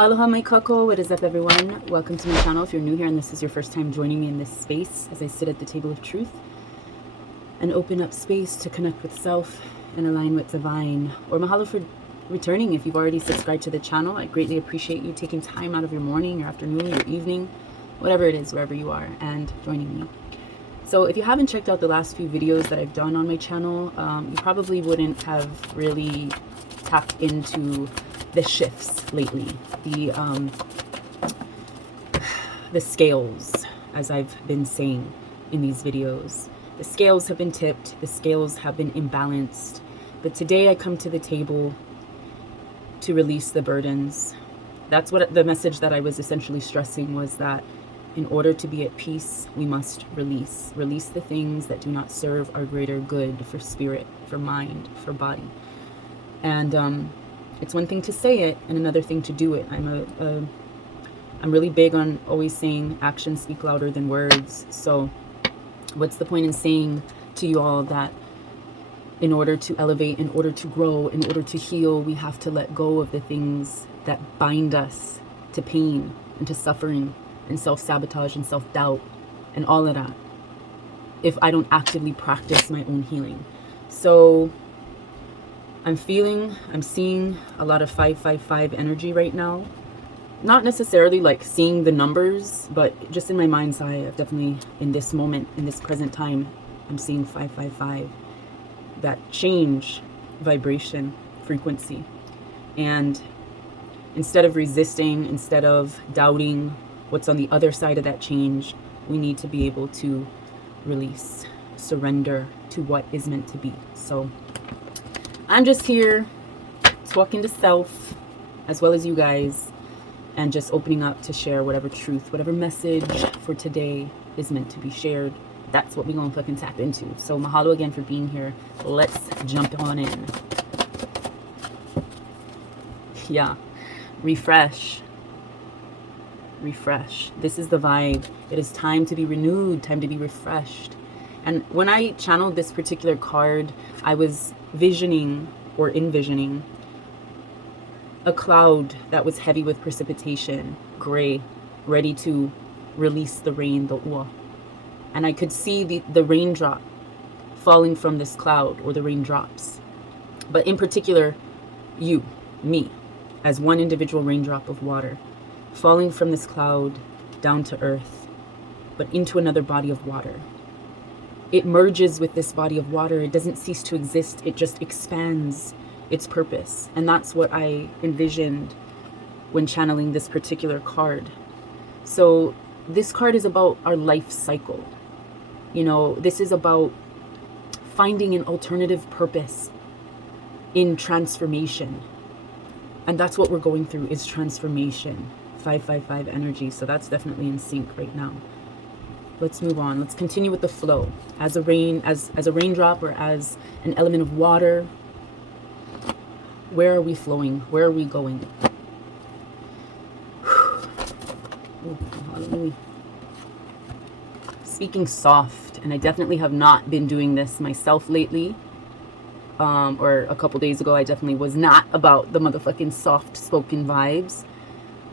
Aloha mai kako, what is up everyone? Welcome to my channel if you're new here and this is your first time joining me in this space as I sit at the table of truth and open up space to connect with self and align with divine. Or mahalo for returning if you've already subscribed to the channel. I greatly appreciate you taking time out of your morning, your afternoon, your evening, whatever it is, wherever you are, and joining me. So if you haven't checked out the last few videos that I've done on my channel, you probably wouldn't have really tapped into the shifts lately, the scales, as I've been saying in these videos. The scales have been tipped, the scales have been imbalanced, but today I come to the table to release the burdens. That's what the message that I was essentially stressing was, that in order to be at peace, we must release the things that do not serve our greater good for spirit, for mind, for body. And it's one thing to say it and another thing to do it. I'm really big on always saying actions speak louder than words. So what's the point in saying to you all that in order to elevate, in order to grow, in order to heal, we have to let go of the things that bind us to pain and to suffering and self-sabotage and self-doubt and all of that, if I don't actively practice my own healing. So I'm seeing a lot of 555 energy right now. Not necessarily like seeing the numbers, but just in my mind's eye, I've definitely, in this moment, in this present time, I'm seeing 555. That change, vibration, frequency. And instead of resisting, instead of doubting what's on the other side of that change, we need to be able to release, surrender to what is meant to be. So I'm just here talking to self as well as you guys, and just opening up to share whatever truth, whatever message for today is meant to be shared. That's what we're gonna fucking tap into. So mahalo again for being here. Let's jump on in. Yeah, refresh. This is the vibe. It is time to be renewed, time to be refreshed. And when I channeled this particular card, I was envisioning a cloud that was heavy with precipitation, gray, ready to release the rain, the ua. And I could see the raindrop falling from this cloud, or the raindrops. But in particular, me, as one individual raindrop of water, falling from this cloud down to earth, but into another body of water. It merges with this body of water. It doesn't cease to exist. It just expands its purpose. And that's what I envisioned when channeling this particular card. So this card is about our life cycle. You know, this is about finding an alternative purpose in transformation. And that's what we're going through, is transformation. 555 energy. So that's definitely in sync right now. Let's move on. Let's continue with the flow. As a raindrop, or as an element of water, where are we flowing? Where are we going? Ooh, speaking soft, and I definitely have not been doing this myself lately. Or a couple days ago, I definitely was not about the motherfucking soft spoken vibes.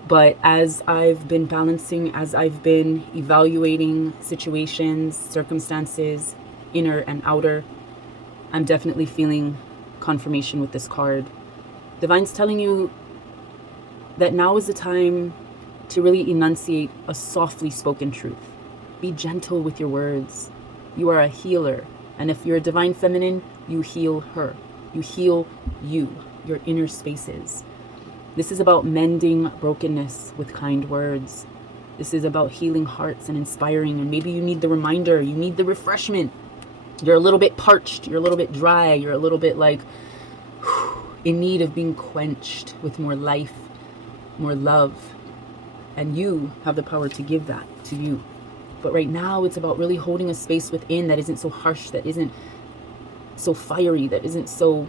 But as I've been balancing, as I've been evaluating situations, circumstances, inner and outer, I'm definitely feeling confirmation with this card. Divine's telling you that now is the time to really enunciate a softly spoken truth. Be gentle with your words. You are a healer. And if you're a divine feminine, you heal her. You heal your inner spaces. This is about mending brokenness with kind words. This is about healing hearts and inspiring. And maybe you need the reminder, you need the refreshment. You're a little bit parched, you're a little bit dry, you're a little bit like in need of being quenched with more life, more love. And you have the power to give that to you. But right now it's about really holding a space within that isn't so harsh, that isn't so fiery, that isn't so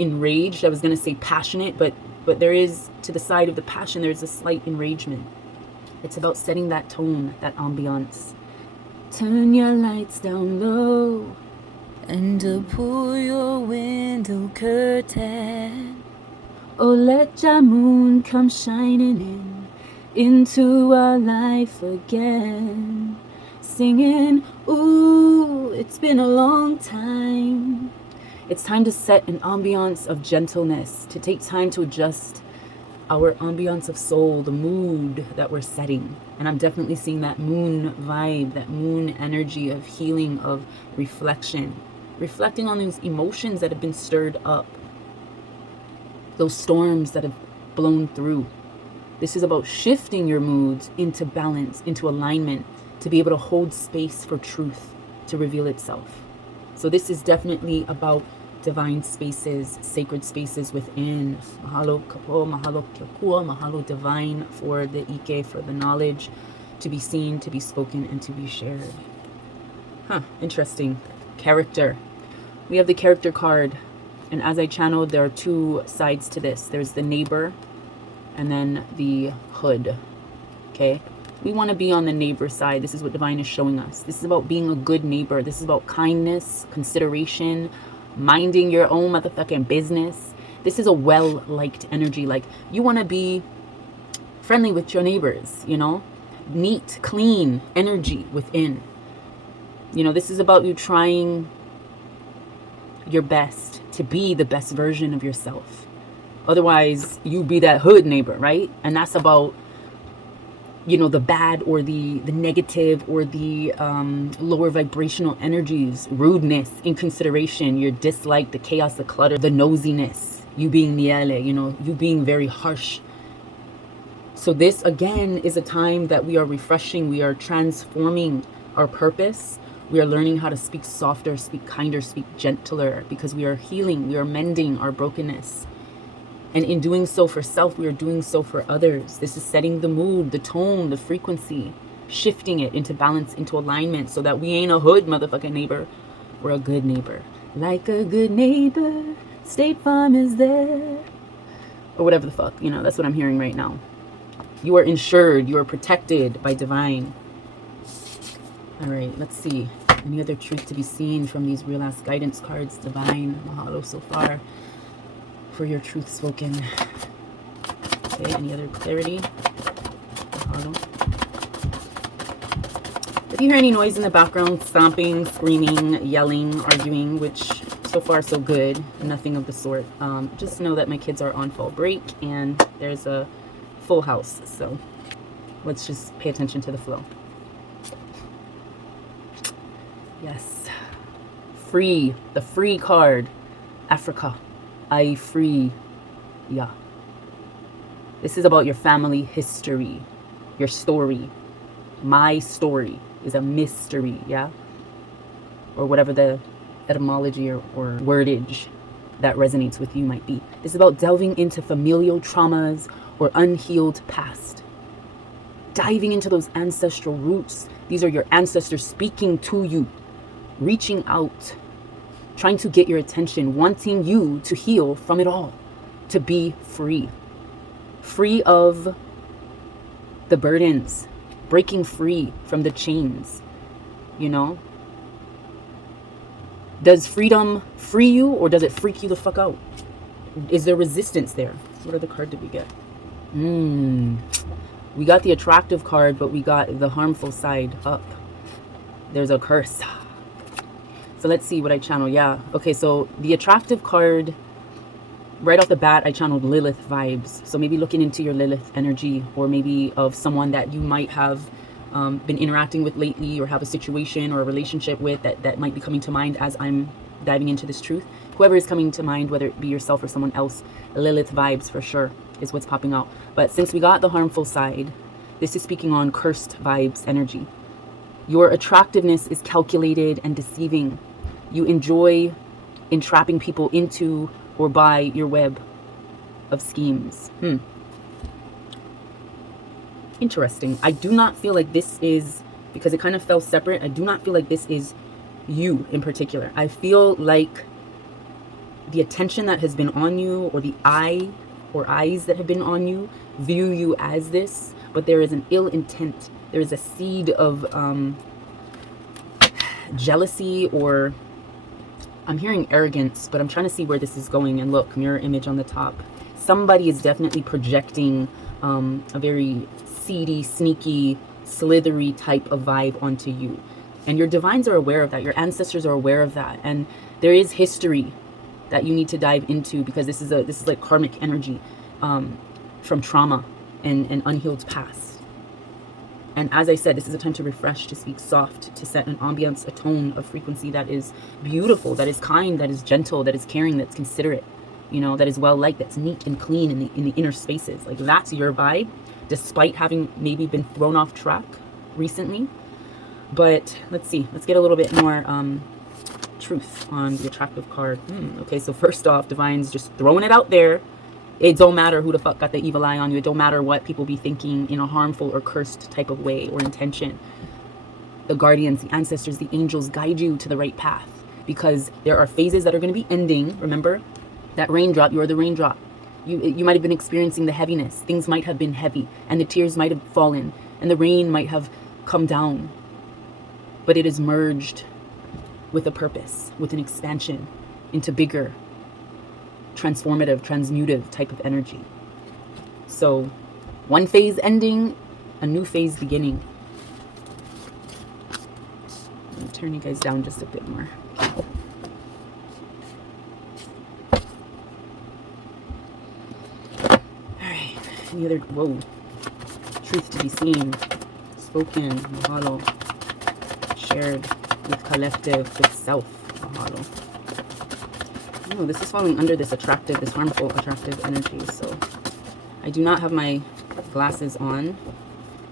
enraged. I was going to say passionate, but there is, to the side of the passion, there's a slight enragement. It's about setting that tone, that ambiance. Turn your lights down low and pull your window curtain. Oh, let your moon come shining into our life again. Singing, ooh, it's been a long time. It's time to set an ambiance of gentleness, to take time to adjust our ambiance of soul, the mood that we're setting. And I'm definitely seeing that moon vibe, that moon energy of healing, of reflection, reflecting on those emotions that have been stirred up, those storms that have blown through. This is about shifting your moods into balance, into alignment, to be able to hold space for truth to reveal itself. So this is definitely about divine spaces, sacred spaces within. Mahalo kapo, mahalo kiokua, mahalo divine for the ike, for the knowledge to be seen, to be spoken, and to be shared. Interesting. Character. We have the character card. And as I channeled, there are two sides to this. There's the neighbor and then the hood. Okay? We want to be on the neighbor side. This is what divine is showing us. This is about being a good neighbor. This is about kindness, consideration, minding your own motherfucking business. This is a well-liked energy. Like, you want to be friendly with your neighbors, you know? Neat, clean energy within. You know, this is about you trying your best to be the best version of yourself. Otherwise, you be that hood neighbor, right? And that's about, you know, the bad or the negative or the lower vibrational energies, rudeness, inconsideration, your dislike, the chaos, the clutter, the nosiness, you being niele, you know, you being very harsh. So this, again, is a time that we are refreshing. We are transforming our purpose. We are learning how to speak softer, speak kinder, speak gentler, because we are healing. We are mending our brokenness. And in doing so for self, we are doing so for others. This is setting the mood, the tone, the frequency, shifting it into balance, into alignment, so that we ain't a hood motherfucking neighbor. We're a good neighbor. Like a good neighbor, State Farm is there. Or whatever the fuck, you know, that's what I'm hearing right now. You are insured. You are protected by divine. All right, let's see. Any other truth to be seen from these real ass guidance cards? Divine, mahalo so far for your truth spoken. Okay, any other clarity? Mahalo. If you hear any noise in the background, stomping, screaming, yelling, arguing, which so far so good, nothing of the sort, just know that my kids are on fall break and there's a full house. So let's just pay attention to the flow. Yes. Free. The free card. Africa. I free. Yeah. This is about your family history. Your story. My story is a mystery. Yeah. Or whatever the etymology or wordage that resonates with you might be. This is about delving into familial traumas or unhealed past. Diving into those ancestral roots. These are your ancestors speaking to you. Reaching out, trying to get your attention, wanting you to heal from it all, to be free. Free of the burdens, breaking free from the chains, you know? Does freedom free you or does it freak you the fuck out? Is there resistance there? What other card did we get? We got the attractive card, but we got the harmful side up. There's a curse. So let's see what I channel. Yeah. Okay, so the attractive card, right off the bat, I channeled Lilith vibes. So maybe looking into your Lilith energy, or maybe of someone that you might have been interacting with lately, or have a situation or a relationship with that might be coming to mind as I'm diving into this truth. Whoever is coming to mind, whether it be yourself or someone else, Lilith vibes for sure is what's popping out. But since we got the harmful side, this is speaking on cursed vibes energy. Your attractiveness is calculated and deceiving. You enjoy entrapping people into or by your web of schemes. Interesting. I do not feel like this is, because it kind of fell separate, I do not feel like this is you in particular. I feel like the attention that has been on you, or the eye or eyes that have been on you, view you as this, but there is an ill intent. There is a seed of jealousy, or I'm hearing arrogance, but I'm trying to see where this is going. And look, mirror image on the top. somebody is definitely projecting a very seedy, sneaky, slithery type of vibe onto you. And your divines are aware of that. Your ancestors are aware of that. And there is history that you need to dive into, because this is like karmic energy from trauma and unhealed past. And as I said, this is a time to refresh, to speak soft, to set an ambiance, a tone of frequency that is beautiful, that is kind, that is gentle, that is caring, that's considerate, you know, that is well liked, that's neat and clean in the inner spaces. Like, that's your vibe, despite having maybe been thrown off track recently. But let's see, let's get a little bit more truth on the attractive card. Okay, so first off, divine's just throwing it out there. It don't matter who the fuck got the evil eye on you. It don't matter what people be thinking in a harmful or cursed type of way or intention. The guardians, the ancestors, the angels guide you to the right path, because there are phases that are going to be ending. Remember that raindrop, you are the raindrop. You might have been experiencing the heaviness. Things might have been heavy, and the tears might have fallen, and the rain might have come down. But it is merged with a purpose, with an expansion into bigger, transformative, transmutive type of energy. So one phase ending, a new phase beginning. Let me turn you guys down just a bit more. All right, any other, whoa, truth to be seen, spoken, mahalo, shared with collective, with self, mahalo. Oh, this is falling under this attractive, this harmful attractive energy. So I do not have my glasses on,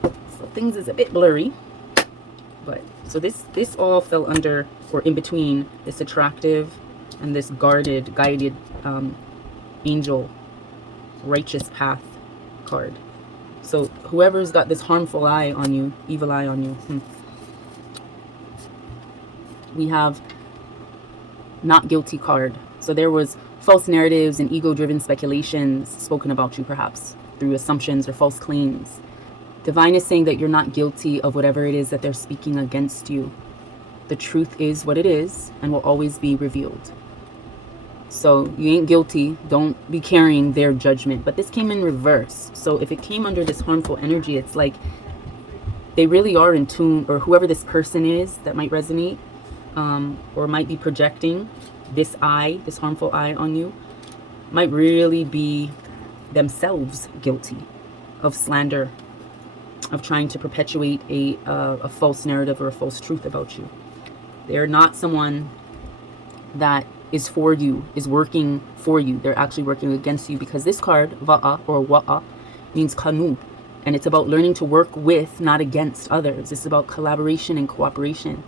so things is a bit blurry. But so this all fell under, or in between, this attractive and this guided angel righteous path card. So whoever's got this harmful eye on you, evil eye on you, we have not guilty card. So there was false narratives and ego-driven speculations spoken about you, perhaps through assumptions or false claims. Divine is saying that you're not guilty of whatever it is that they're speaking against you. The truth is what it is and will always be revealed. So you ain't guilty. Don't be carrying their judgment. But this came in reverse. So if it came under this harmful energy, it's like they really are in tune, or whoever this person is that might resonate or might be projecting this eye, this harmful eye on you, might really be themselves guilty of slander, of trying to perpetuate a false narrative or a false truth about you. They're not someone that is for you, is working for you. They're actually working against you, because this card, va'a or wa'a, means kanu, and it's about learning to work with, not against others. It's about collaboration and cooperation.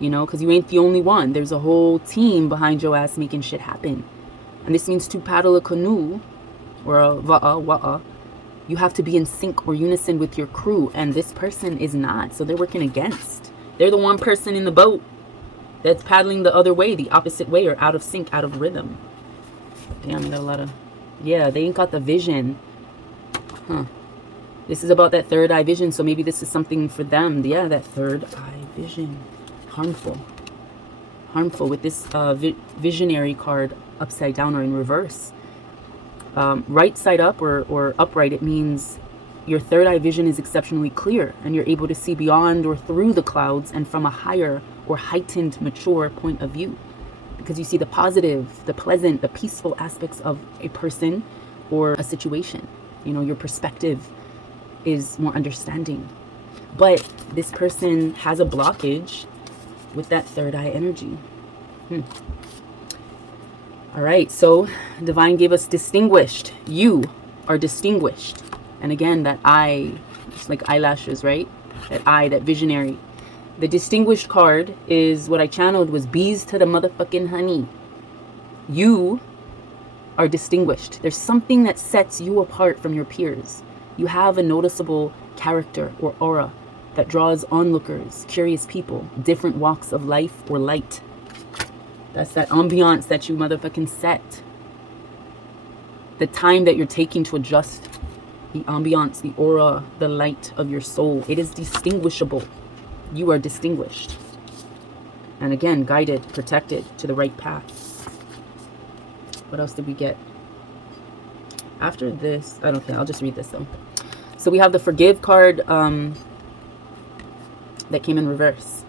You know, because you ain't the only one. There's a whole team behind your ass making shit happen. And this means to paddle a canoe, or a wa'a, you have to be in sync or unison with your crew. And this person is not. So they're working against. They're the one person in the boat that's paddling the other way, the opposite way, or out of sync, out of rhythm. Damn, I got a lot of... Yeah, they ain't got the vision. This is about that third eye vision. So maybe this is something for them. Yeah, that third eye vision. Harmful with this visionary card upside down or in reverse. Right side up or upright, it means your third eye vision is exceptionally clear, and you're able to see beyond or through the clouds and from a higher or heightened, mature point of view, because you see the positive, the pleasant, the peaceful aspects of a person or a situation. You know, your perspective is more understanding. But this person has a blockage with that third eye energy. All right, so divine gave us distinguished. You are distinguished. And again, that eye, it's like eyelashes, right? That eye, that visionary. The distinguished card is what I channeled was bees to the motherfucking honey. You are distinguished. There's something that sets you apart from your peers. You have a noticeable character or aura that draws onlookers, curious people, different walks of life or light. That's that ambiance that you motherfucking set. The time that you're taking to adjust the ambiance, the aura, the light of your soul. It is distinguishable. You are distinguished. And again, guided, protected to the right path. What else did we get? After this, I don't think, I'll just read this though. So we have the forgive card that came in reverse.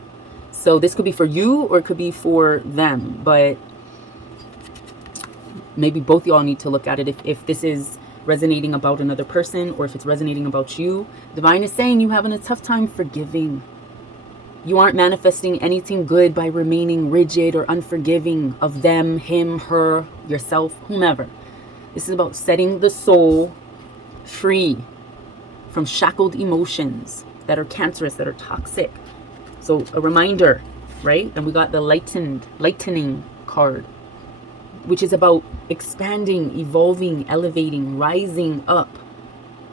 So this could be for you or it could be for them, but maybe both y'all need to look at it if this is resonating about another person or if it's resonating about you. Divine is saying you having a tough time forgiving. You aren't manifesting anything good by remaining rigid or unforgiving of them, him, her, yourself, whomever. This is about setting the soul free from shackled emotions that are cancerous, that are toxic. So a reminder, right? And we got the lightening card, which is about expanding, evolving, elevating, rising up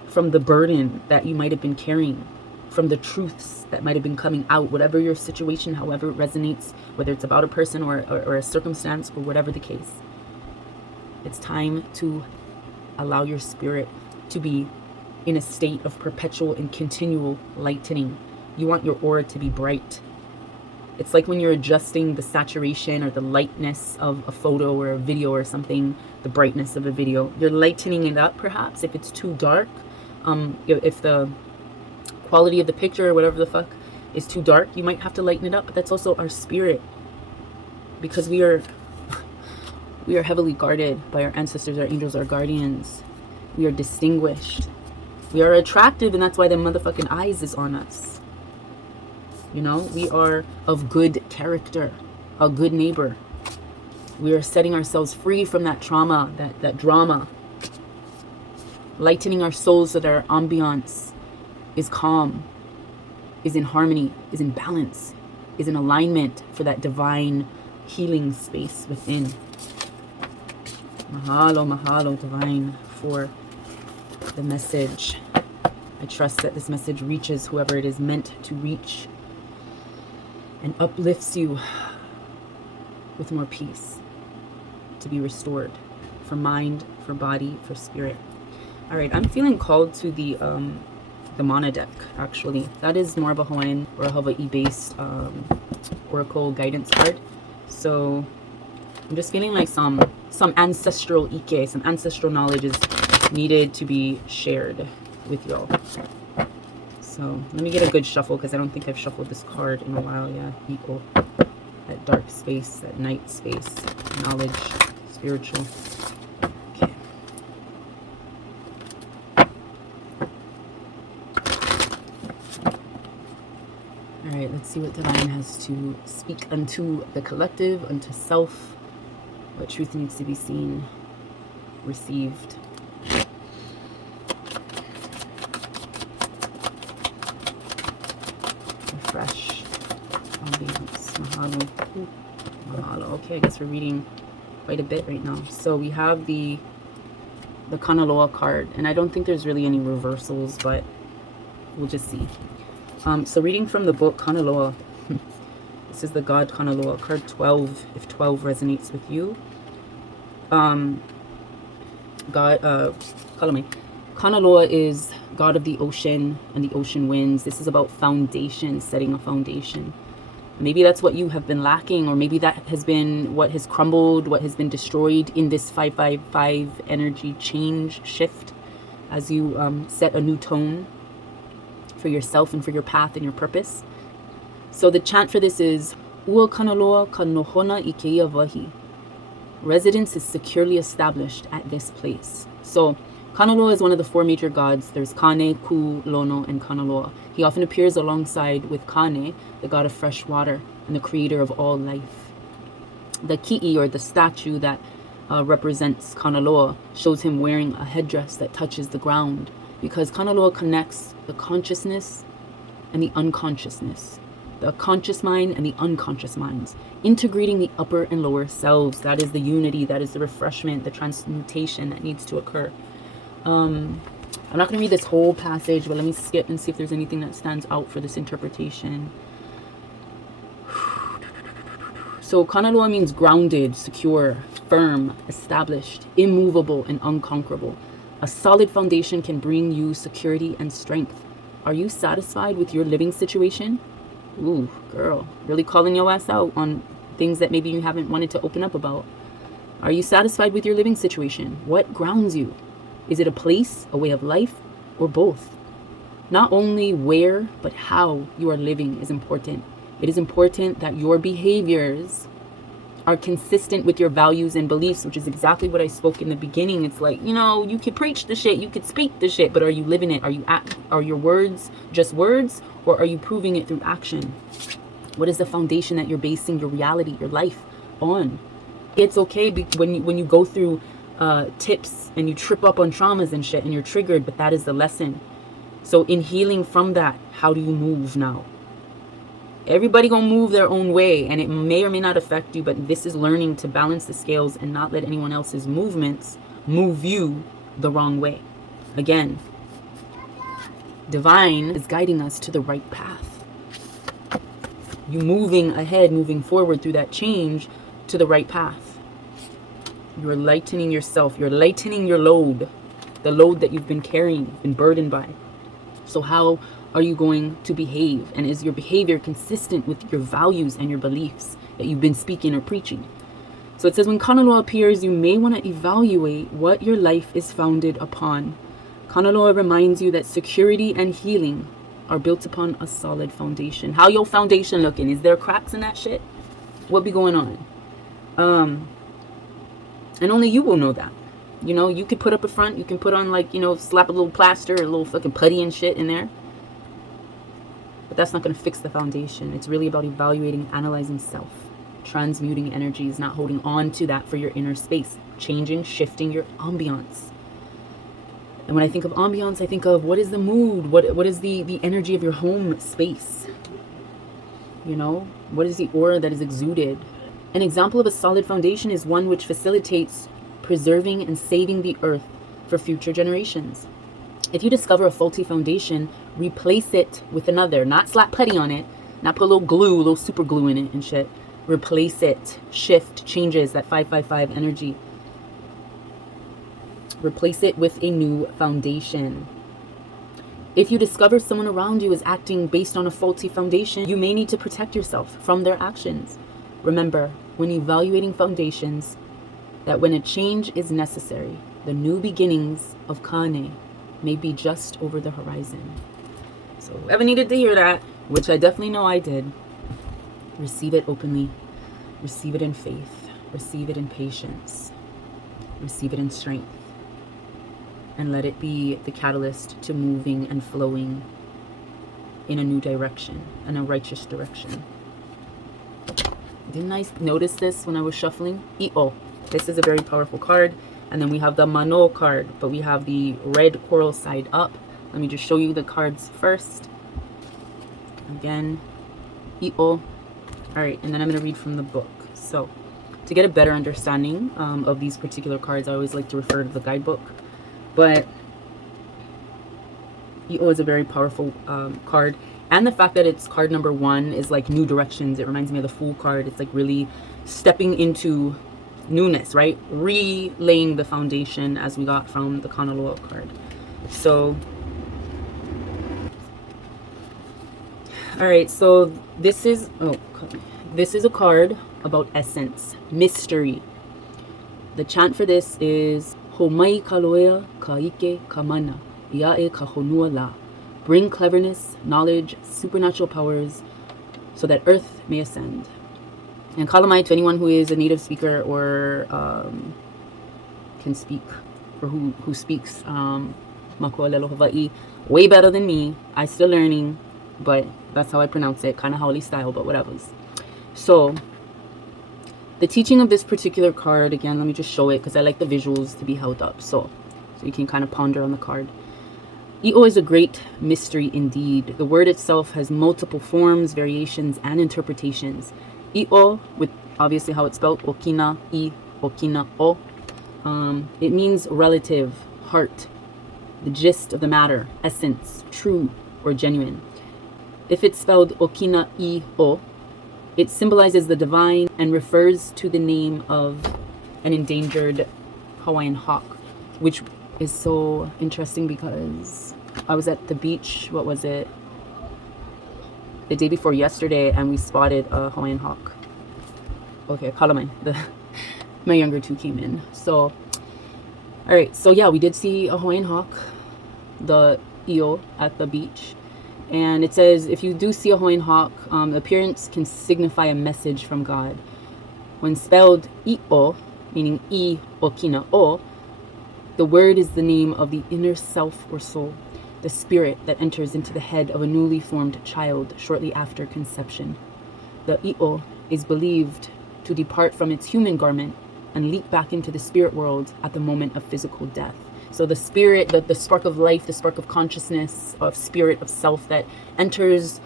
from the burden that you might have been carrying, from the truths that might have been coming out, whatever your situation, however it resonates, whether it's about a person or a circumstance or whatever the case. It's time to allow your spirit to be in a state of perpetual and continual lightening. You want your aura to be bright. It's like when you're adjusting the saturation or the lightness of a photo or a video or something, the brightness of a video. You're lightening it up perhaps if it's too dark. If the quality of the picture or whatever the fuck is too dark, you might have to lighten it up. But that's also our spirit, because we are heavily guarded by our ancestors, our angels, our guardians. We are distinguished. We are attractive, and that's why the motherfucking eyes is on us. You know, we are of good character, a good neighbor. We are setting ourselves free from that trauma, that drama. Lightening our souls so that our ambiance is calm, is in harmony, is in balance, is in alignment for that divine healing space within. Mahalo, mahalo, divine, for the message. I trust that this message reaches whoever it is meant to reach and uplifts you with more peace, to be restored for mind, for body, for spirit. All right, I'm feeling called to the Mana deck, actually. That is more of a Hawaiian or a Hawaii-based oracle guidance card. So I'm just feeling like some ancestral ike, some ancestral knowledge is needed to be shared with y'all. So let me get a good shuffle, because I don't think I've shuffled this card in a while. Yeah, equal. That dark space, that night space, knowledge, spiritual. Okay. All right, let's see what Divine has to speak unto the collective, unto self. What truth needs to be seen, received. Refresh. Ambience. Mahalo. Ooh, mahalo. Okay, I guess we're reading quite a bit right now. So we have the God Honolulua card, and I don't think there's really any reversals, but we'll just see. So reading from the book Honolulua. This is the God Honolulua card 12, if 12 resonates with you. Honolulua is God of the ocean and the ocean winds. This is about foundation, setting a foundation. Maybe that's what you have been lacking, or maybe that has been what has crumbled, what has been destroyed in this 555 energy change shift as you set a new tone for yourself and for your path and your purpose. So the chant for this is Ua Kanaloa ka nohona I keia wahi. Residence is securely established at this place. So Kanaloa is one of the four major gods. There's Kane, Ku, Lono, and Kanaloa. He often appears alongside with Kane, the god of fresh water and the creator of all life. The ki'i, or the statue that represents Kanaloa, shows him wearing a headdress that touches the ground, because Kanaloa connects the consciousness and the unconsciousness, the conscious mind and the unconscious minds, integrating the upper and lower selves. That is the unity, that is the refreshment, the transmutation that needs to occur. I'm not going to read this whole passage, but let me skip and see if there's anything that stands out for this interpretation. So Kanaloa means grounded, secure, firm, established, immovable, and unconquerable. A solid foundation can bring you security and strength. Are you satisfied with your living situation? Ooh, girl, really calling your ass out on things that maybe you haven't wanted to open up about. Are you satisfied with your living situation? What grounds you? Is it a place, a way of life, or both? Not only where, but how you are living is important. It is important that your behaviors are consistent with your values and beliefs, which is exactly what I spoke in the beginning. It's like, you could preach the shit, you could speak the shit, but are you living it? Are your words just words, or are you proving it through action? What is the foundation that you're basing your reality, your life on? It's okay when you go through tips and you trip up on traumas and shit and you're triggered, but that is the lesson. So in healing from that, how do you move now? Everybody gonna move their own way, and it may or may not affect you, but this is learning to balance the scales and not let anyone else's movements move you the wrong way. Again, divine is guiding us to the right path. You moving ahead, moving forward through that change to the right path. You're lightening yourself. You're lightening your load, the load that you've been carrying, been burdened by. So how are you going to behave? And is your behavior consistent with your values and your beliefs that you've been speaking or preaching? So it says, when Kanaloa appears, you may want to evaluate what your life is founded upon. Kanaloa reminds you that security and healing are built upon a solid foundation. How your foundation looking? Is there cracks in that shit? What be going on? And only you will know that. You could put up a front, you can put on slap a little plaster, a little fucking putty and shit in there. But that's not going to fix the foundation. It's really about evaluating, analyzing self, transmuting energies, not holding on to that for your inner space, changing, shifting your ambiance. And when I think of ambiance, I think of what is the mood? What is the energy of your home space? What is the aura that is exuded? An example of a solid foundation is one which facilitates preserving and saving the earth for future generations. If you discover a faulty foundation, replace it with another. Not slap putty on it, not put a little glue, a little super glue in it and shit. Replace it, shift, changes, that 555 energy. Replace it with a new foundation. If you discover someone around you is acting based on a faulty foundation, you may need to protect yourself from their actions. Remember, when evaluating foundations, that when a change is necessary, the new beginnings of Kane may be just over the horizon. So whoever needed to hear that, which I definitely know I did, receive it openly, receive it in faith, receive it in patience, receive it in strength, and let it be the catalyst to moving and flowing in a new direction, in a righteous direction. Didn't I notice this when I was shuffling? I'o. This is a very powerful card. And then we have the Mano card, but we have the red coral side up. Let me just show you the cards first. Again, I'o. All right, and then I'm going to read from the book. So to get a better understanding of these particular cards, I always like to refer to the guidebook. But I'o is a very powerful card. And the fact that it's card number 1 is like new directions. It reminds me of the Fool card. It's like really stepping into newness, right? Relaying the foundation as we got from the Kanaloa card. So, all right. So this is a card about essence, mystery. The chant for this is Homai kaloea kaike kamana iae kahonua la. Bring cleverness, knowledge, supernatural powers, so that earth may ascend. And kalamai, to anyone who is a native speaker or can speak, or who speaks Makualelo Hawai'i way better than me. I'm still learning, but that's how I pronounce it. Kind of Howley style, but whatever. So the teaching of this particular card, again, let me just show it because I like the visuals to be held up. So you can kind of ponder on the card. I'o is a great mystery indeed. The word itself has multiple forms, variations, and interpretations. I'o, with obviously how it's spelled, okina, I, okina, o. It means relative, heart, the gist of the matter, essence, true, or genuine. If it's spelled okina, I, o, it symbolizes the divine and refers to the name of an endangered Hawaiian hawk, which is so interesting because I was at the beach, what was it, the day before yesterday, and we spotted a Hawaiian hawk. Okay, kalamai, my younger two came in. So All right, so yeah, we did see a Hawaiian hawk, the io, at the beach. And it says, if you do see a Hawaiian hawk, appearance can signify a message from God. When spelled i'o, meaning I okina o, the word is the name of the inner self or soul, the spirit that enters into the head of a newly formed child shortly after conception. The i'o is believed to depart from its human garment and leap back into the spirit world at the moment of physical death. So the spirit, the spark of life, the spark of consciousness, of spirit, of self that enters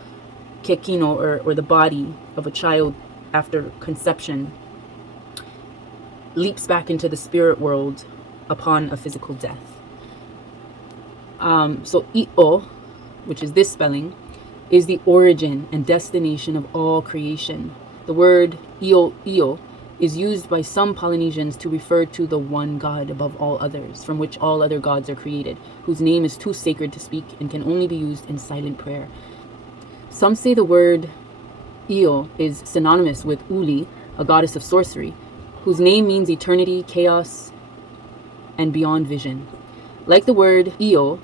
kekino, or the body of a child after conception, leaps back into the spirit world upon a physical death. So i'o, which is this spelling, is the origin and destination of all creation. The word i'o is used by some Polynesians to refer to the one God above all others, from which all other gods are created, whose name is too sacred to speak and can only be used in silent prayer. Some say the word io is synonymous with Uli, a goddess of sorcery, whose name means eternity, chaos, and beyond vision. Like the word io,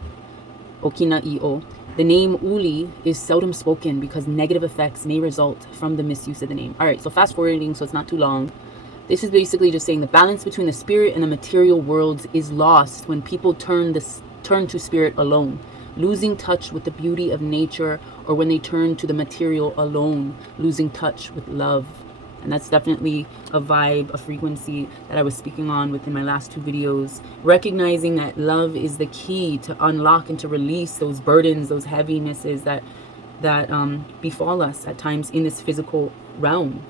okina io, the name Uli is seldom spoken because negative effects may result from the misuse of the name. All right, so fast forwarding so it's not too long. This is basically just saying the balance between the spirit and the material worlds is lost when people turn to spirit alone, losing touch with the beauty of nature, or when they turn to the material alone, losing touch with love. And that's definitely a vibe, a frequency that I was speaking on within my last 2 videos. Recognizing that love is the key to unlock and to release those burdens, those heavinesses that befall us at times in this physical realm.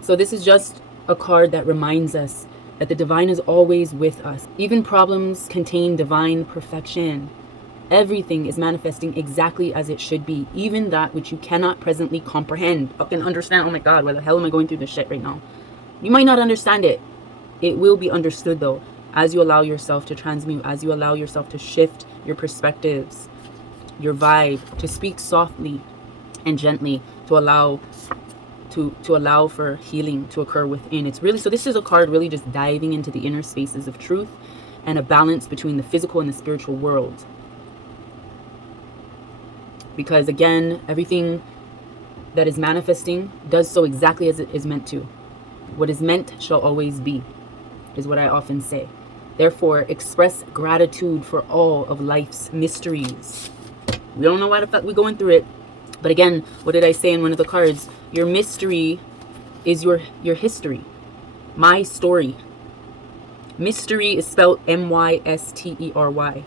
So this is just a card that reminds us that the divine is always with us. Even problems contain divine perfection. Everything is manifesting exactly as it should be, even that which you cannot presently comprehend. Fucking understand. Oh my God, why the hell am I going through this shit right now? You might not understand it. It will be understood though, as you allow yourself to transmute, as you allow yourself to shift your perspectives, your vibe, to speak softly and gently, to allow for healing to occur within. It's really, so this is a card really just diving into the inner spaces of truth and a balance between the physical and the spiritual world. Because again, everything that is manifesting does so exactly as it is meant to. What is meant shall always be, is what I often say. Therefore, express gratitude for all of life's mysteries. We don't know why the fuck we're going through it. But again, what did I say in one of the cards? Your mystery is your history. My story. Mystery is spelled M-Y-S-T-E-R-Y.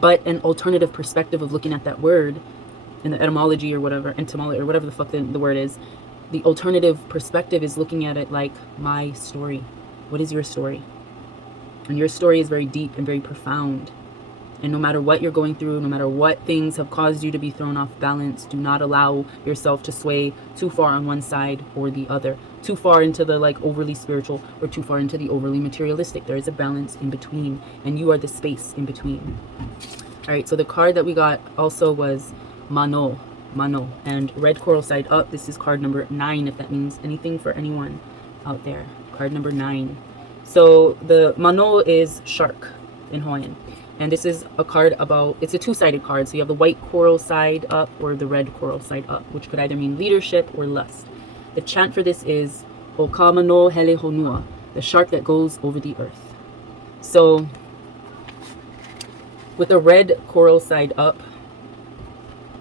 But an alternative perspective of looking at that word in the etymology or whatever, entomology or whatever the fuck the word is, the alternative perspective is looking at it like my story. What is your story? And your story is very deep and very profound. And no matter what you're going through, no matter what things have caused you to be thrown off balance, do not allow yourself to sway too far on one side or the other, too far into the like overly spiritual or too far into the overly materialistic. There is a balance in between, and you are the space in between. All right, so the card that we got also was Mano, and red coral side up. This is card number 9, if that means anything for anyone out there. Card number 9. So the Mano is shark in Hawaiian. And this is a card about, it's a 2-sided card. So you have the white coral side up or the red coral side up, which could either mean leadership or lust. The chant for this is O ka mano hele honua, the shark that goes over the earth. So with the red coral side up,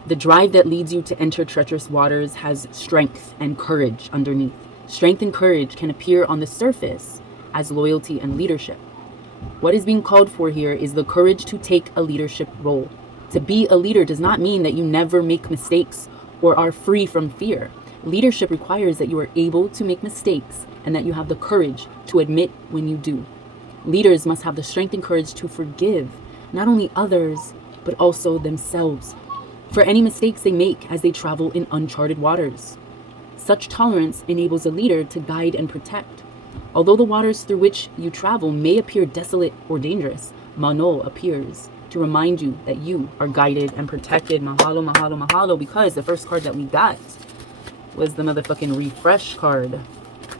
the drive that leads you to enter treacherous waters has strength and courage underneath. Strength and courage can appear on the surface as loyalty and leadership. What is being called for here is the courage to take a leadership role. To be a leader does not mean that you never make mistakes or are free from fear. Leadership requires that you are able to make mistakes and that you have the courage to admit when you do. Leaders must have the strength and courage to forgive not only others, but also themselves for any mistakes they make as they travel in uncharted waters. Such tolerance enables a leader to guide and protect. Although the waters through which you travel may appear desolate or dangerous, Mano appears to remind you that you are guided and protected. Mahalo, mahalo, mahalo, because the first card that we got was the motherfucking refresh card.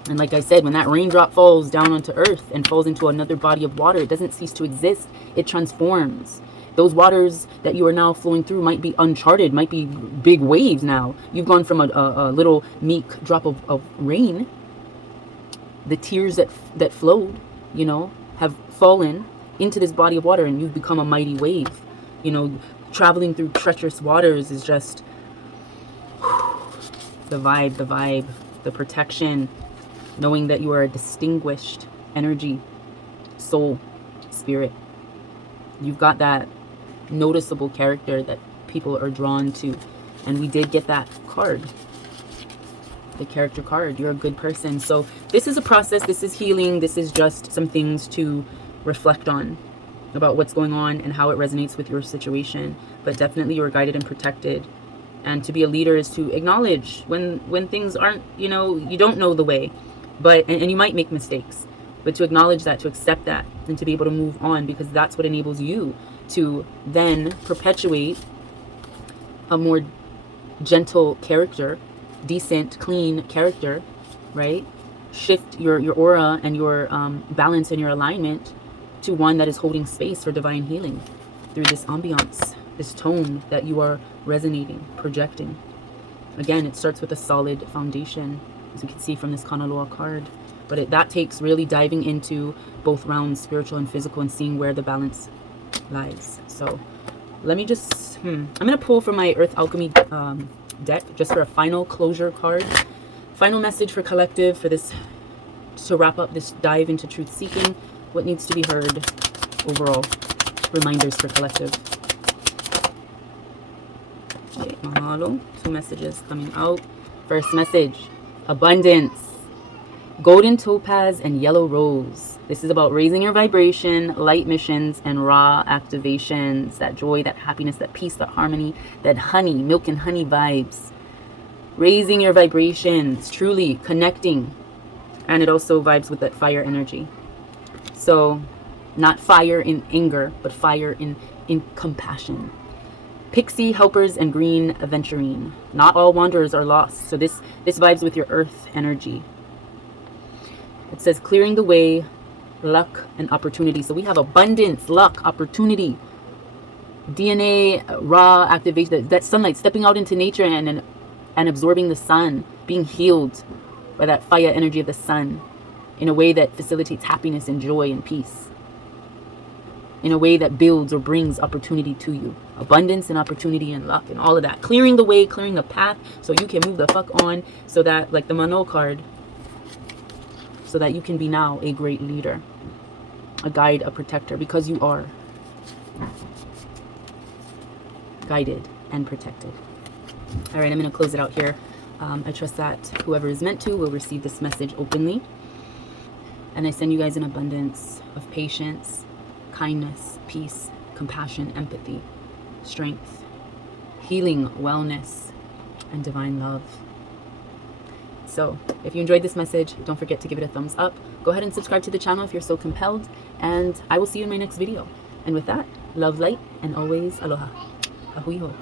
And like I said, when that raindrop falls down onto earth and falls into another body of water, it doesn't cease to exist. It transforms. Those waters that you are now flowing through might be uncharted, might be big waves now. You've gone from a little meek drop of rain. The tears that flowed, you know, have fallen into this body of water, and you've become a mighty wave. You know, traveling through treacherous waters is just the vibe, the protection, knowing that you are a distinguished energy, soul, spirit. You've got that noticeable character that people are drawn to. And we did get that card, the character card. You're a good person. So this is a process. This is healing. This is just some things to reflect on about what's going on and how it resonates with your situation. But definitely you're guided and protected. And to be a leader is to acknowledge when things aren't, you know, you don't know the way, but and you might make mistakes, but to acknowledge that, to accept that, and to be able to move on, because that's what enables you to then perpetuate a more gentle character, decent, clean character, right? Shift your aura and your balance and your alignment to one that is holding space for divine healing through this ambiance, this tone that you are resonating, projecting. Again, it starts with a solid foundation, as you can see from this God Honolulua card. But that takes really diving into both realms, spiritual and physical, and seeing where the balance lies. So let me just, I'm going to pull from my Earth Alchemy deck just for a final closure card. Final message for collective for this, to wrap up this dive into truth seeking. What needs to be heard overall. Reminders for collective. Okay, mahalo. 2 messages coming out. First message, abundance. Golden topaz and yellow rose. This is about raising your vibration, light missions, and raw activations. That joy, that happiness, that peace, that harmony, that honey, milk and honey vibes. Raising your vibrations, truly connecting. And it also vibes with that fire energy. So not fire in anger, but fire in compassion. Pixie, helpers, and green aventurine. Not all wanderers are lost. So this vibes with your earth energy. It says clearing the way, luck, and opportunity. So we have abundance, luck, opportunity, DNA, raw activation, that sunlight, stepping out into nature and absorbing the sun, being healed by that fire energy of the sun in a way that facilitates happiness and joy and peace, in a way that builds or brings opportunity to you. Abundance and opportunity and luck and all of that. Clearing the way, clearing the path so you can move the fuck on, so that, like the Mano card, so that you can be now a great leader, a guide, a protector, because you are guided and protected. All right, I'm going to close it out here. I trust that whoever is meant to will receive this message openly. And I send you guys an abundance of patience, kindness, peace, compassion, empathy, strength, healing, wellness, and divine love. So if you enjoyed this message, don't forget to give it a thumbs up. Go ahead and subscribe to the channel if you're so compelled. And I will see you in my next video. And with that, love, light, and always aloha. Ahui ho.